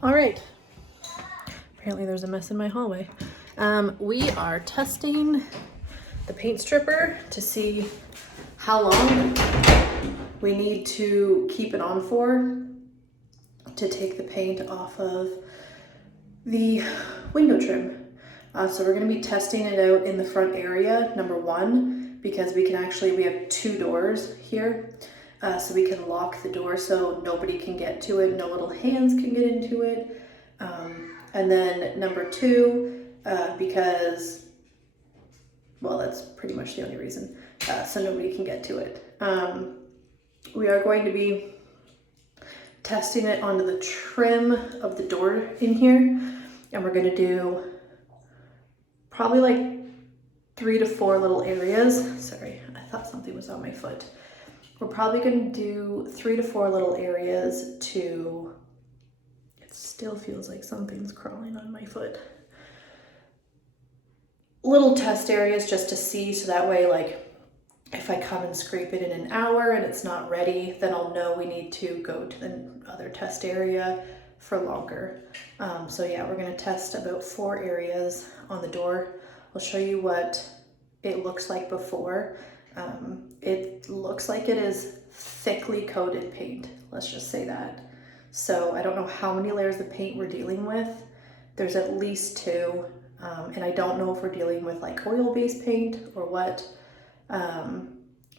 All right. Apparently there's a mess in my hallway. We are testing the paint stripper to see how long we need to keep it on for to take the paint off of the window trim. So we're going to be testing it out in the front area, number one, because we have two doors here. So we can lock the door so nobody can get to it, no little hands can get into it. And then number two, because, well, that's pretty much the only reason, so nobody can get to it. We are going to be testing it onto the trim of the door in here, and we're going to do probably like 3 to 4 little areas. Sorry, I thought something was on my foot. We're probably going to do 3 to 4 little areas to, it still feels like something's crawling on my foot. Little test areas just to see, so that way, like, if I come and scrape it in an hour and it's not ready, then I'll know we need to go to the other test area for longer. So yeah, we're gonna test about 4 areas on the door. I'll show you what it looks like before. It looks like it is thickly coated paint, let's just say that. So I don't know how many layers of paint we're dealing with. There's at least 2, and I don't know if we're dealing with like oil-based paint or what.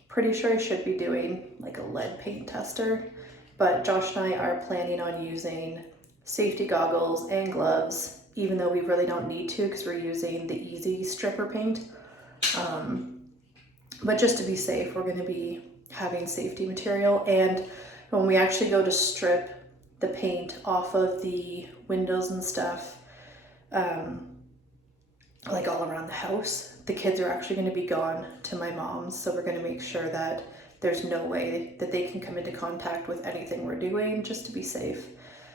Pretty sure I should be doing like a lead paint tester, but Josh and I are planning on using safety goggles and gloves, even though we really don't need to because we're using the easy stripper paint. But just to be safe, we're going to be having safety material. And when we actually go to strip the paint off of the windows and stuff, like all around the house, the kids are actually going to be gone to my mom's, so we're going to make sure that there's no way that they can come into contact with anything we're doing, just to be safe.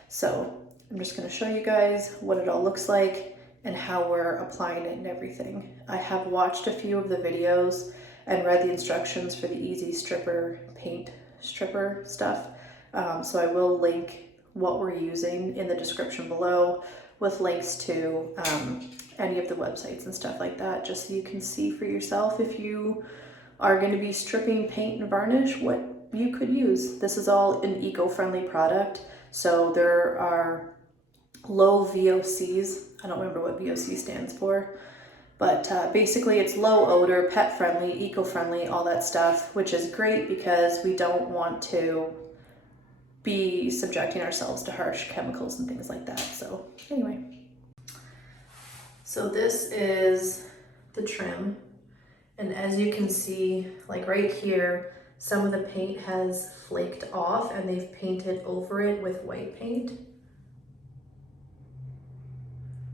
So I'm just going to show you guys what it all looks like and how we're applying it and everything. I have watched a few of the videos and read the instructions for the easy stripper paint stripper stuff, so I will link what we're using in the description below, with links to any of the websites and stuff like that, just so you can see for yourself if you are going to be stripping paint and varnish what you could use. This is all an eco-friendly product, so there are low VOCs. I don't remember what VOC stands for, but basically it's low odor, pet friendly, eco-friendly, all that stuff, which is great because we don't want to be subjecting ourselves to harsh chemicals and things like that. So anyway, so this is the trim, and as you can see, like right here, some of the paint has flaked off and they've painted over it with white paint.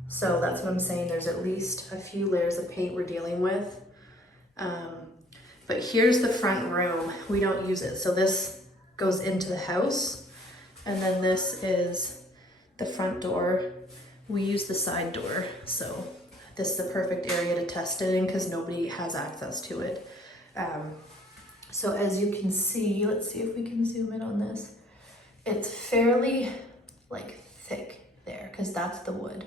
So that's what I'm saying, there's at least a few layers of paint we're dealing with. But here's the front room. We don't use it, so this goes into the house. And then this is the front door. We use the side door, so this is the perfect area to test it in because nobody has access to it. So as you can see, let's see if we can zoom in on this. It's fairly like thick there because that's the wood.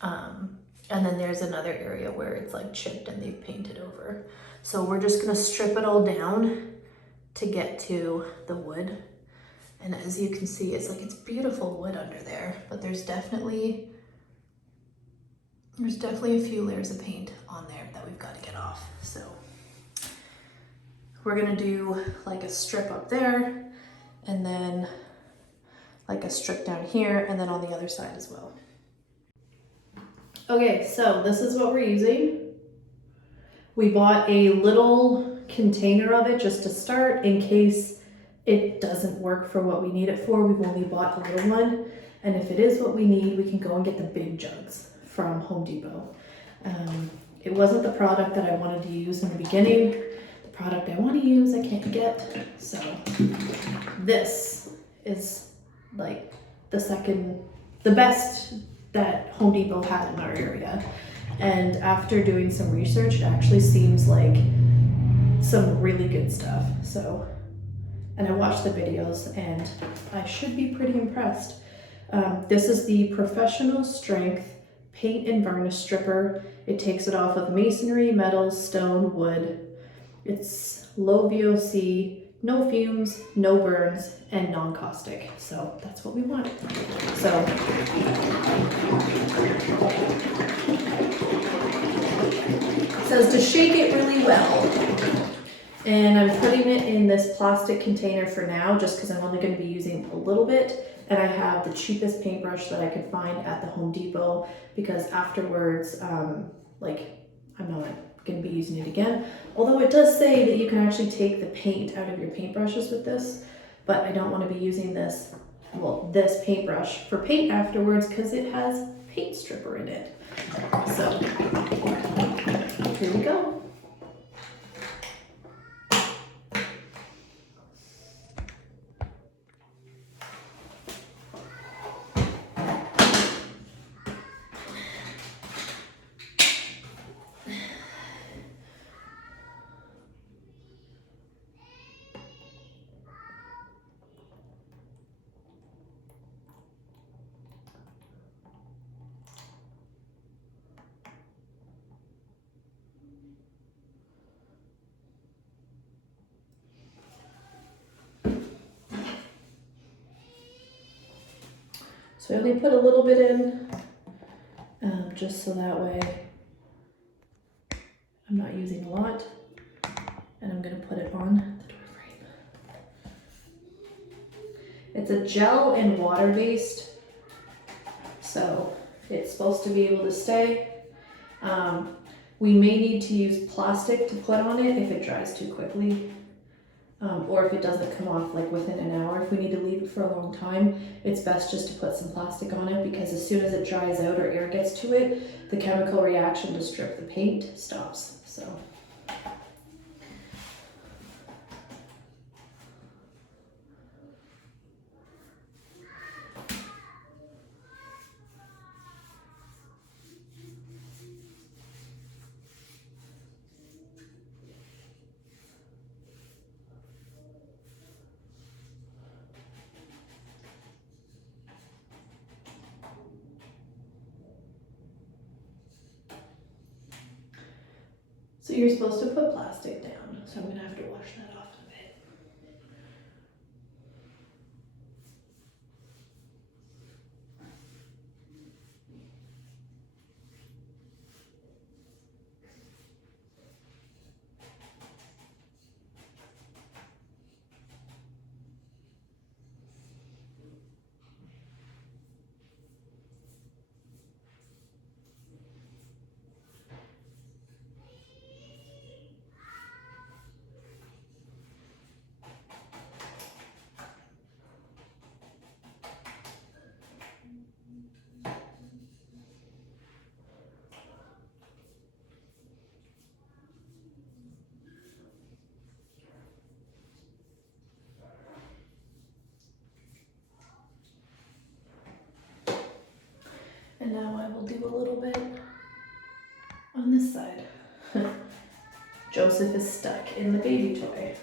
And then there's another area where it's like chipped and they've painted over. So we're just gonna strip it all down to get to the wood. And as you can see, it's like, it's beautiful wood under there, but there's definitely a few layers of paint on there that we've got to get off. So we're gonna do like a strip up there and then like a strip down here and then on the other side as well. Okay, so this is what we're using. We bought a little container of it just to start in case it doesn't work for what we need it for. We've only bought a little one, and if it is what we need, we can go and get the big jugs from Home Depot. It wasn't the product that I wanted to use in the beginning. The product I want to use, I can't get. So this is like the best that Home Depot had in our area. And after doing some research, it actually seems like some really good stuff. So, and I watched the videos and I should be pretty impressed. This is the Professional Strength Paint and Varnish Stripper. It takes it off of masonry, metals, stone, wood. It's low VOC, no fumes, no burns, and non-caustic. So that's what we want. So it says to shake it really well. And I'm putting it in this plastic container for now, just because I'm only going to be using a little bit. And I have the cheapest paintbrush that I could find at the Home Depot, because afterwards, like, I'm not going to be using it again. Although it does say that you can actually take the paint out of your paintbrushes with this, but I don't want to be using this, well, this paintbrush for paint afterwards, because it has paint stripper in it. So here we go. So I only put a little bit in, just so that way I'm not using a lot. And I'm gonna put it on the door frame. It's a gel and water based, so it's supposed to be able to stay. We may need to use plastic to put on it if it dries too quickly. Or if it doesn't come off like within an hour. If we need to leave it for a long time, it's best just to put some plastic on it, because as soon as it dries out or air gets to it, the chemical reaction to strip the paint stops. So. So you're supposed to put plastic down, so I'm gonna have to wash that off in a bit. And now I will do a little bit on this side. Joseph is stuck in the baby toy.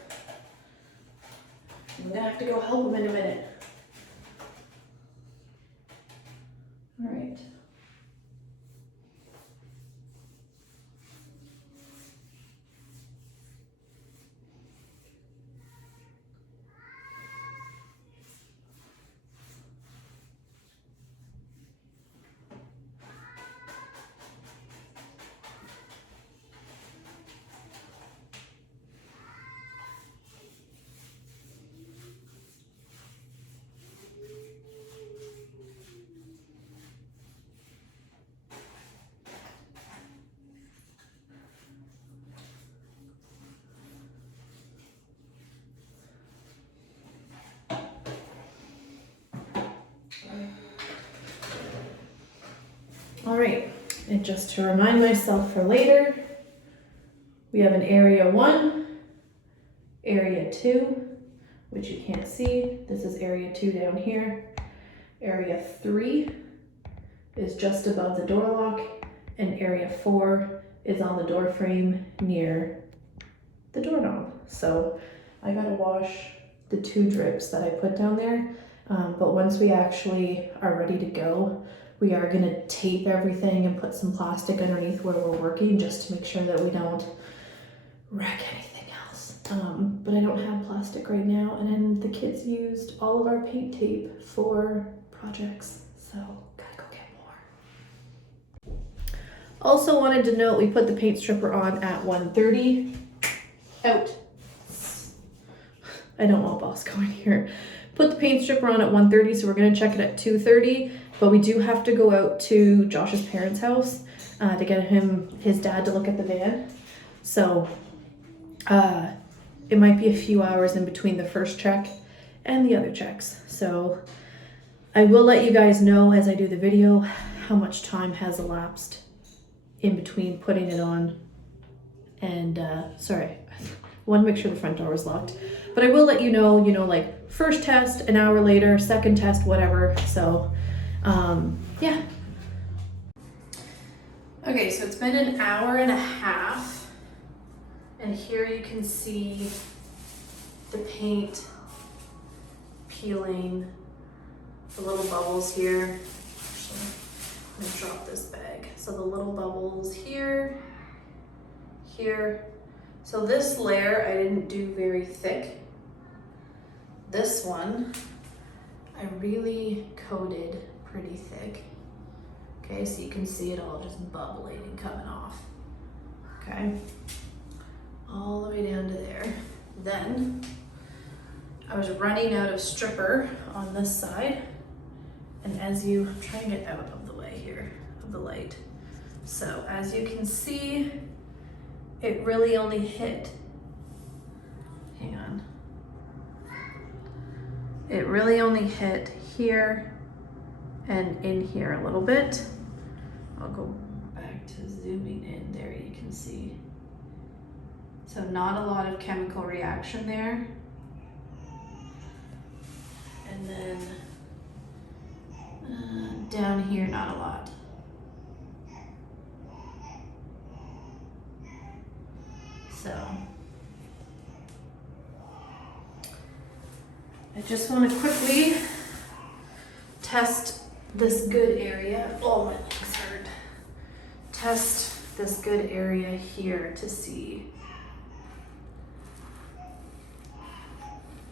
I'm gonna have to go help him in a minute. All right. All right, and just to remind myself for later, we have an area 1, area 2, which you can't see. This is area 2 down here. Area 3 is just above the door lock, and area 4 is on the door frame near the doorknob. So I gotta wash the 2 drips that I put down there. But once we actually are ready to go, we are gonna tape everything and put some plastic underneath where we're working just to make sure that we don't wreck anything else. But I don't have plastic right now, and then the kids used all of our paint tape for projects, so gotta go get more. Also wanted to note we put the paint stripper on at 1:30. Out. I don't want boss going here. Put the paint stripper on at 1:30, so we're gonna check it at 2:30, but we do have to go out to Josh's parents' house to get his dad to look at the van. So it might be a few hours in between the first check and the other checks. So I will let you guys know as I do the video how much time has elapsed in between putting it on and sorry, want to make sure the front door is locked. But I will let you know, like first test, an hour later, second test, whatever. So yeah. Okay, so it's been an hour and a half. And here you can see the paint peeling, the little bubbles here. Actually, I'm gonna drop this bag. So the little bubbles here, here. So this layer I didn't do very thick. This one I really coated pretty thick. Okay, so you can see it all just bubbling and coming off. Okay. All the way down to there. Then I was running out of stripper on this side, and I'm trying to get out of the way here of the light. So as you can see, it really only hit, hang on. It really only hit here and in here a little bit. I'll go back to zooming in there, you can see. So not a lot of chemical reaction there. And then down here, not a lot. So I just want to quickly test this good area. Oh, my legs hurt. Test this good area here to see.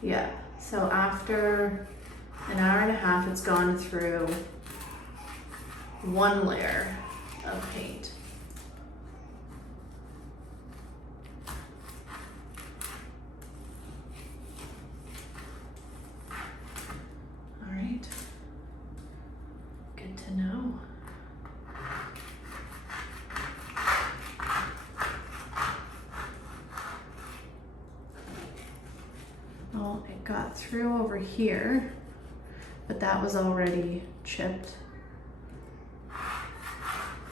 Yeah, so after an hour and a half, it's gone through one layer of paint. All right, good to know. Well, it got through over here, but that was already chipped.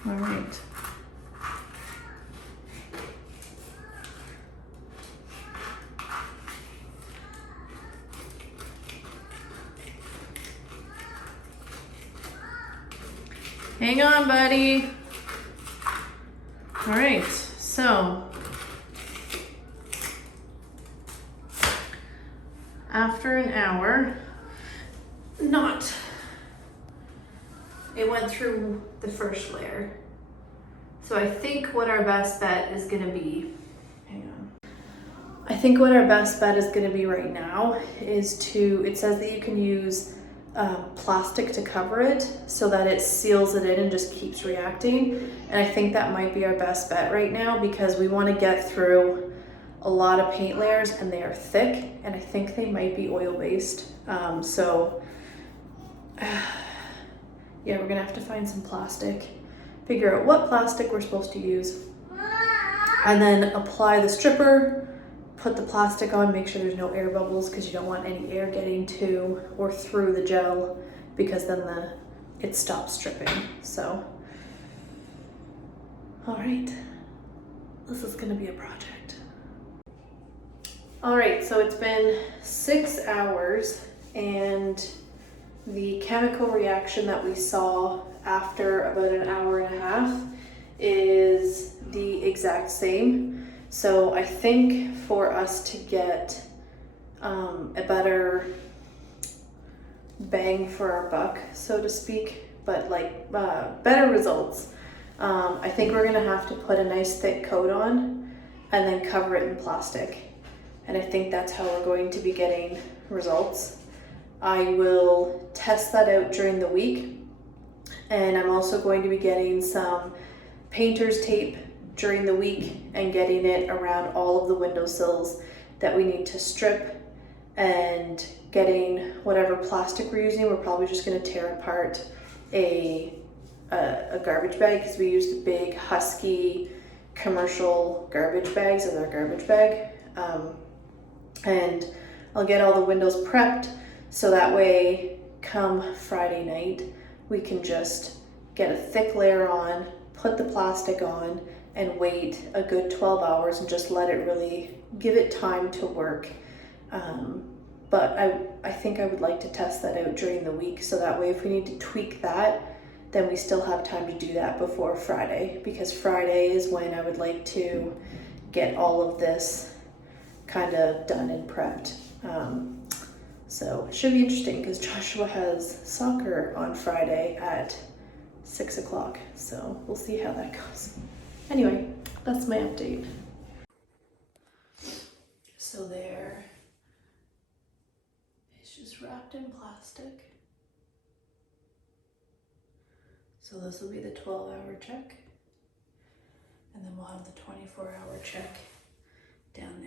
All right. Hang on, buddy. All right, so after an hour, it went through the first layer. So I think what our best bet is gonna be, hang on. I think what our best bet is gonna be right now is it says that you can use plastic to cover it so that it seals it in and just keeps reacting. And I think that might be our best bet right now because we wanna get through a lot of paint layers and they are thick and I think they might be oil-based. Yeah, we're gonna have to find some plastic, figure out what plastic we're supposed to use, and then apply the stripper, put the plastic on, make sure there's no air bubbles because you don't want any air getting to or through the gel because then it stops stripping. So, all right, this is gonna be a project. All right, so it's been 6 hours and the chemical reaction that we saw after about an hour and a half is the exact same. So I think for us to get a better bang for our buck, so to speak, but like better results. I think we're gonna have to put a nice thick coat on and then cover it in plastic. And I think that's how we're going to be getting results. I will test that out during the week. And I'm also going to be getting some painter's tape during the week and getting it around all of the windowsills that we need to strip, and getting whatever plastic we're using. We're probably just going to tear apart a garbage bag, because we used big husky commercial garbage bags as our garbage bag. And I'll get all the windows prepped so that way come Friday night we can just get a thick layer on, put the plastic on, and wait a good 12 hours and just let it really give it time to work. But I think I would like to test that out during the week, so that way if we need to tweak that, then we still have time to do that before Friday, because Friday is when I would like to get all of this kind of done and prepped. So it should be interesting because Joshua has soccer on Friday at 6 o'clock. So we'll see how that goes. Anyway, that's my update. So there, it's just wrapped in plastic. So this will be the 12-hour check. And then we'll have the 24-hour check down